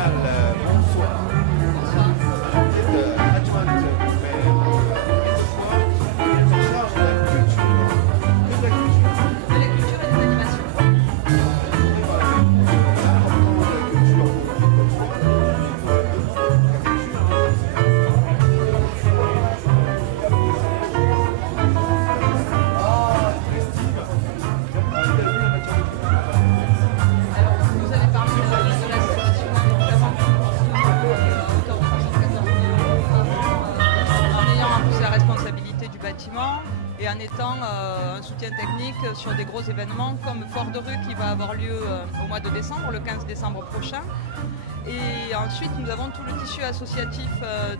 régional, bonsoir. Vous êtes adjointe au maire de Foix, vous êtes en charge de la culture. Que de la culture. De la culture et des animations. Alors, vous avez parlé de la situation, notamment en ayant en plus la responsabilité du bâtiment et en étant un soutien technique sur des gros événements comme Fort de Rue qui va avoir lieu au mois de décembre, le 15 décembre prochain. Et ensuite, nous avons tout le tissu associatif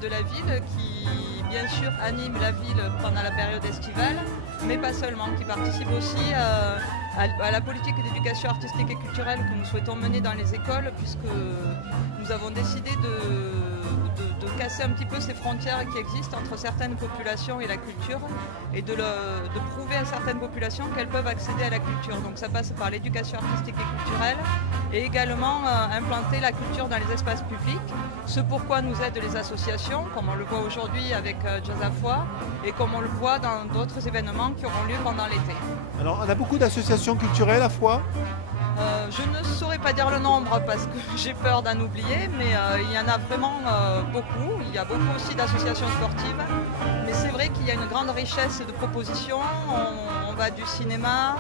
de la ville qui, bien sûr, anime la ville pendant la période estivale, mais pas seulement, qui participe aussi à la politique d'éducation artistique et culturelle que nous souhaitons mener dans les écoles, puisque nous avons décidé de casser un petit peu ces frontières qui existent entre certaines populations et la culture, et de prouver à certaines populations qu'elles peuvent accéder à la culture. Donc ça passe par l'éducation artistique et culturelle, et également implanter la culture dans les espaces publics, ce pourquoi nous aident les associations, comme on le voit aujourd'hui avec Jazz à Foix, et comme on le voit dans d'autres événements qui auront lieu pendant l'été. Alors, on a beaucoup d'associations culturelles à Foix. Je ne saurais pas dire le nombre parce que j'ai peur d'en oublier, mais il y en a vraiment beaucoup. Il y a beaucoup aussi d'associations sportives, mais c'est vrai qu'il y a une grande richesse de propositions. On va du cinéma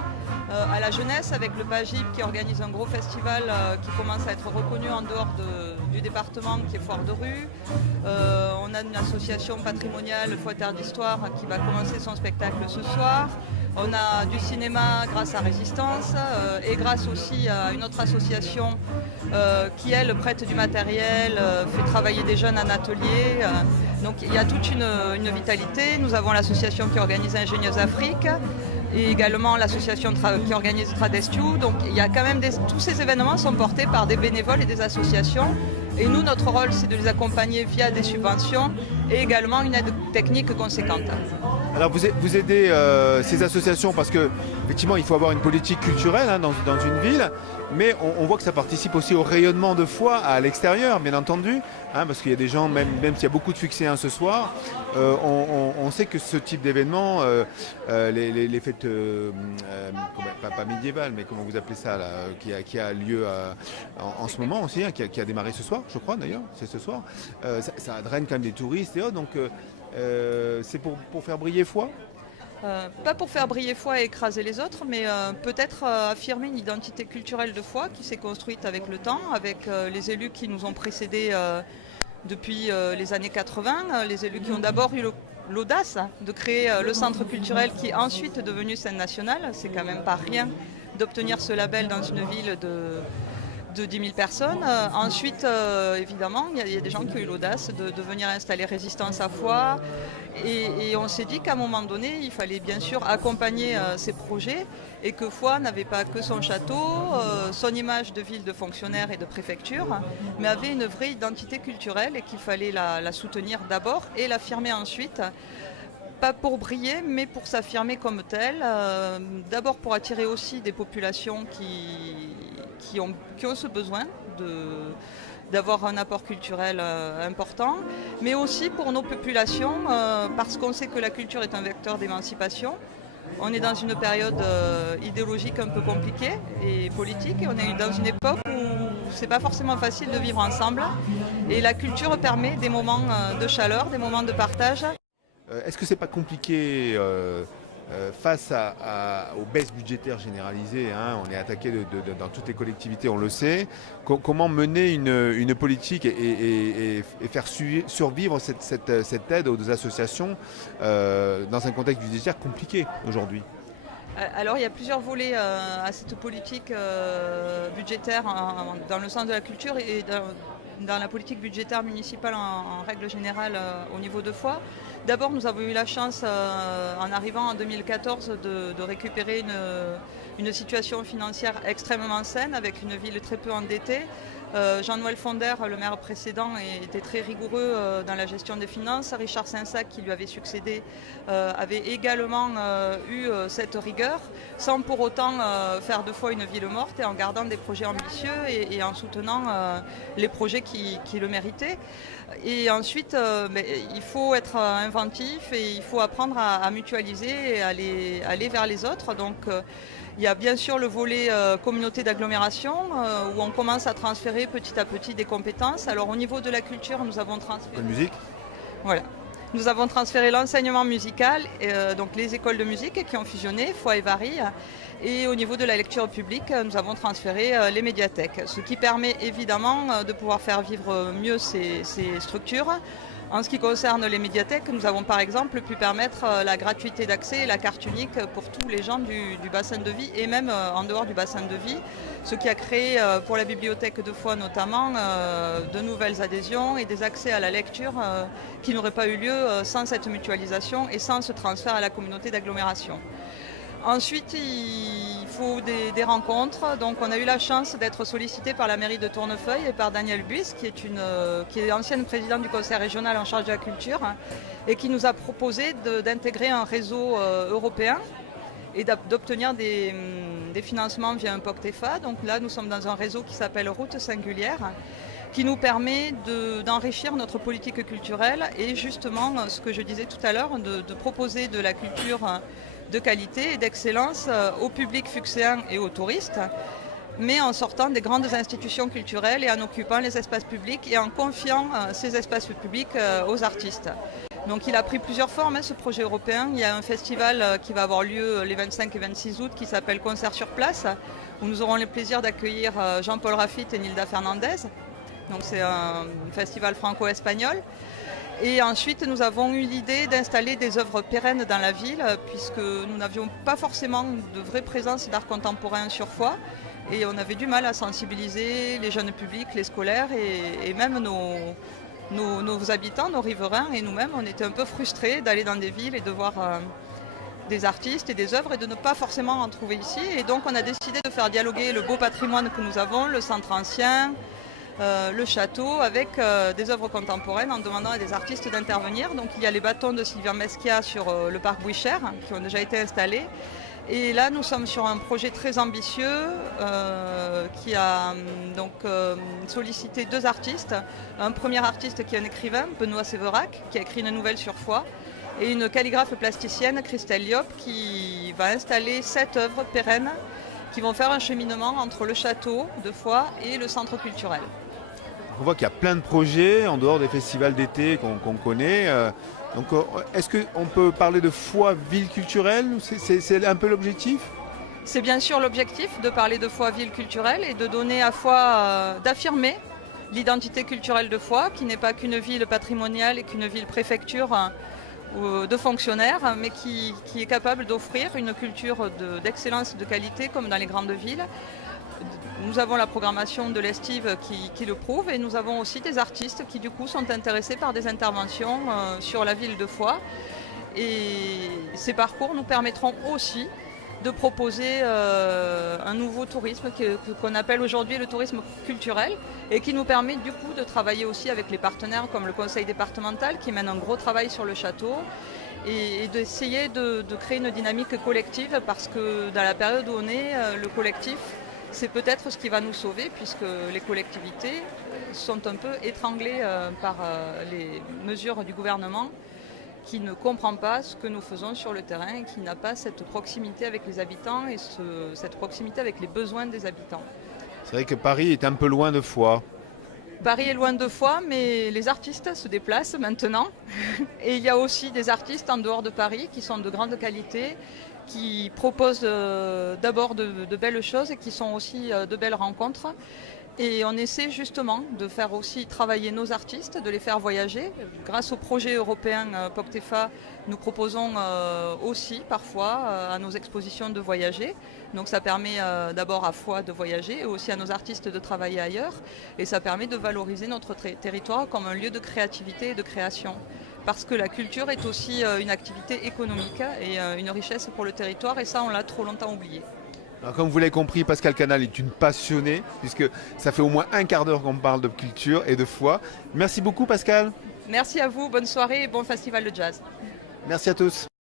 à la jeunesse avec le PAGIP qui organise un gros festival qui commence à être reconnu en dehors du département, qui est Foire de Rue. On a une association patrimoniale, Foix Terre d'Histoire, qui va commencer son spectacle ce soir. On a du cinéma grâce à Résistance et grâce aussi à une autre association qui, elle, prête du matériel, fait travailler des jeunes en atelier. Donc il y a toute une vitalité. Nous avons l'association qui organise Ingénieuse Afrique et également l'association qui organise Tradestiu. Donc il y a quand même tous ces événements sont portés par des bénévoles et des associations. Et nous, notre rôle, c'est de les accompagner via des subventions et également une aide technique conséquente. Alors vous aidez ces associations parce que effectivement il faut avoir une politique culturelle dans une ville, mais on voit que ça participe aussi au rayonnement de Foix à l'extérieur, bien entendu, parce qu'il y a des gens, même s'il y a beaucoup de Fuxéens ce soir, on sait que ce type d'événement, les fêtes, pas médiévales, mais comment vous appelez ça, là, qui a lieu en ce moment aussi, qui a démarré ce soir, je crois d'ailleurs, c'est ce soir, ça draine quand même des touristes et autres, donc c'est pour faire briller Foix. Pas pour faire briller Foix et écraser les autres, mais peut-être affirmer une identité culturelle de Foix qui s'est construite avec le temps, avec les élus qui nous ont précédés depuis les années 80, les élus qui ont d'abord eu l'audace de créer le centre culturel qui est ensuite devenu scène nationale. C'est quand même pas rien d'obtenir ce label dans une ville de 10 000 personnes. Ensuite, évidemment, il y a des gens qui ont eu l'audace de venir installer Résistance à Foix. Et on s'est dit qu'à un moment donné, il fallait bien sûr accompagner ces projets et que Foix n'avait pas que son château, son image de ville de fonctionnaire et de préfecture, mais avait une vraie identité culturelle et qu'il fallait la soutenir d'abord et l'affirmer ensuite. Pas pour briller, mais pour s'affirmer comme telle. D'abord pour attirer aussi des populations qui ont ce besoin d'avoir un apport culturel important, mais aussi pour nos populations, parce qu'on sait que la culture est un vecteur d'émancipation. On est dans une période idéologique un peu compliquée et politique, et on est dans une époque où c'est pas forcément facile de vivre ensemble. Et la culture permet des moments de chaleur, des moments de partage. Est-ce que c'est pas compliqué face aux baisses budgétaires généralisées, on est attaqué dans toutes les collectivités, on le sait. Comment mener une politique et faire survivre cette aide aux associations dans un contexte budgétaire compliqué aujourd'hui? Alors il y a plusieurs volets à cette politique budgétaire dans le sens de la culture et dans la politique budgétaire municipale en règle générale au niveau de Foix. D'abord, nous avons eu la chance, en arrivant en 2014, de récupérer une situation financière extrêmement saine, avec une ville très peu endettée. Jean-Noël Fonder, le maire précédent, était très rigoureux dans la gestion des finances. Richard Saint-Sac, qui lui avait succédé, avait également eu cette rigueur, sans pour autant faire 2 fois une ville morte, et en gardant des projets ambitieux et en soutenant les projets qui le méritaient. Et ensuite, il faut être inventif et il faut apprendre à mutualiser et aller vers les autres. Donc, il y a bien sûr le volet communauté d'agglomération où on commence à transférer petit à petit des compétences. Alors au niveau de la culture, nous avons transféré... La musique. Voilà. Nous avons transféré l'enseignement musical, donc les écoles de musique qui ont fusionné, Foix et Vary. Et au niveau de la lecture publique, nous avons transféré les médiathèques, ce qui permet évidemment de pouvoir faire vivre mieux ces structures. En ce qui concerne les médiathèques, nous avons par exemple pu permettre la gratuité d'accès et la carte unique pour tous les gens du bassin de vie et même en dehors du bassin de vie, ce qui a créé pour la bibliothèque de Foix notamment de nouvelles adhésions et des accès à la lecture qui n'auraient pas eu lieu sans cette mutualisation et sans ce transfert à la communauté d'agglomération. Ensuite, il faut des rencontres. Donc, on a eu la chance d'être sollicité par la mairie de Tournefeuille et par Danielle Buis, qui est ancienne présidente du conseil régional en charge de la culture, et qui nous a proposé d'intégrer un réseau européen et d'obtenir des financements via un POCTEFA. Donc là, nous sommes dans un réseau qui s'appelle Route Singulière, qui nous permet d'enrichir notre politique culturelle et justement, ce que je disais tout à l'heure, de proposer de la culture de qualité et d'excellence au public fuxéen et aux touristes, mais en sortant des grandes institutions culturelles et en occupant les espaces publics et en confiant ces espaces publics aux artistes. Donc il a pris plusieurs formes, ce projet européen. Il y a un festival qui va avoir lieu les 25 et 26 août qui s'appelle Concert sur place, où nous aurons le plaisir d'accueillir Jean-Paul Raffitte et Nilda Fernandez. Donc c'est un festival franco-espagnol. Et ensuite, nous avons eu l'idée d'installer des œuvres pérennes dans la ville, puisque nous n'avions pas forcément de vraie présence d'art contemporain sur Foix. Et on avait du mal à sensibiliser les jeunes publics, les scolaires et même nos habitants, nos riverains. Et nous-mêmes, on était un peu frustrés d'aller dans des villes et de voir des artistes et des œuvres et de ne pas forcément en trouver ici. Et donc, on a décidé de faire dialoguer le beau patrimoine que nous avons, le centre ancien, le château, avec des œuvres contemporaines en demandant à des artistes d'intervenir. Donc il y a les bâtons de Sylvia Meschia sur le parc Bouichère qui ont déjà été installés. Et là nous sommes sur un projet très ambitieux qui a donc sollicité 2 artistes. Un premier artiste qui est un écrivain, Benoît Séverac, qui a écrit une nouvelle sur Foix, et une calligraphe plasticienne, Christelle Liop, qui va installer 7 œuvres pérennes qui vont faire un cheminement entre le château de Foix et le centre culturel. On voit qu'il y a plein de projets en dehors des festivals d'été qu'on connaît. Donc, est-ce qu'on peut parler de Foix ville culturelle? C'est un peu l'objectif? C'est bien sûr l'objectif de parler de Foix ville culturelle et de donner à Foix, d'affirmer l'identité culturelle de Foix, qui n'est pas qu'une ville patrimoniale et qu'une ville préfecture de fonctionnaires, mais qui est capable d'offrir une culture d'excellence, de qualité, comme dans les grandes villes. Nous avons la programmation de l'Estive qui le prouve, et nous avons aussi des artistes qui du coup sont intéressés par des interventions sur la ville de Foix. Et ces parcours nous permettront aussi de proposer un nouveau tourisme qu'on appelle aujourd'hui le tourisme culturel, et qui nous permet du coup de travailler aussi avec les partenaires comme le conseil départemental qui mène un gros travail sur le château, et d'essayer de créer une dynamique collective, parce que dans la période où on est, le collectif, c'est peut-être ce qui va nous sauver, puisque les collectivités sont un peu étranglées par les mesures du gouvernement, qui ne comprend pas ce que nous faisons sur le terrain et qui n'a pas cette proximité avec les habitants et cette proximité avec les besoins des habitants. C'est vrai que Paris est un peu loin de Foix. Paris est loin de Foix, mais les artistes se déplacent maintenant. Et il y a aussi des artistes en dehors de Paris qui sont de grande qualité, qui proposent d'abord de belles choses et qui sont aussi de belles rencontres. Et on essaie justement de faire aussi travailler nos artistes, de les faire voyager. Grâce au projet européen POCTEFA, nous proposons aussi parfois à nos expositions de voyager. Donc ça permet d'abord à Foix de voyager et aussi à nos artistes de travailler ailleurs. Et ça permet de valoriser notre territoire comme un lieu de créativité et de création. Parce que la culture est aussi une activité économique et une richesse pour le territoire, et ça on l'a trop longtemps oublié. Alors, comme vous l'avez compris, Pascal Canal est une passionnée, puisque ça fait au moins un quart d'heure qu'on parle de culture et de foi. Merci beaucoup Pascal. Merci à vous, bonne soirée et bon festival de jazz. Merci à tous.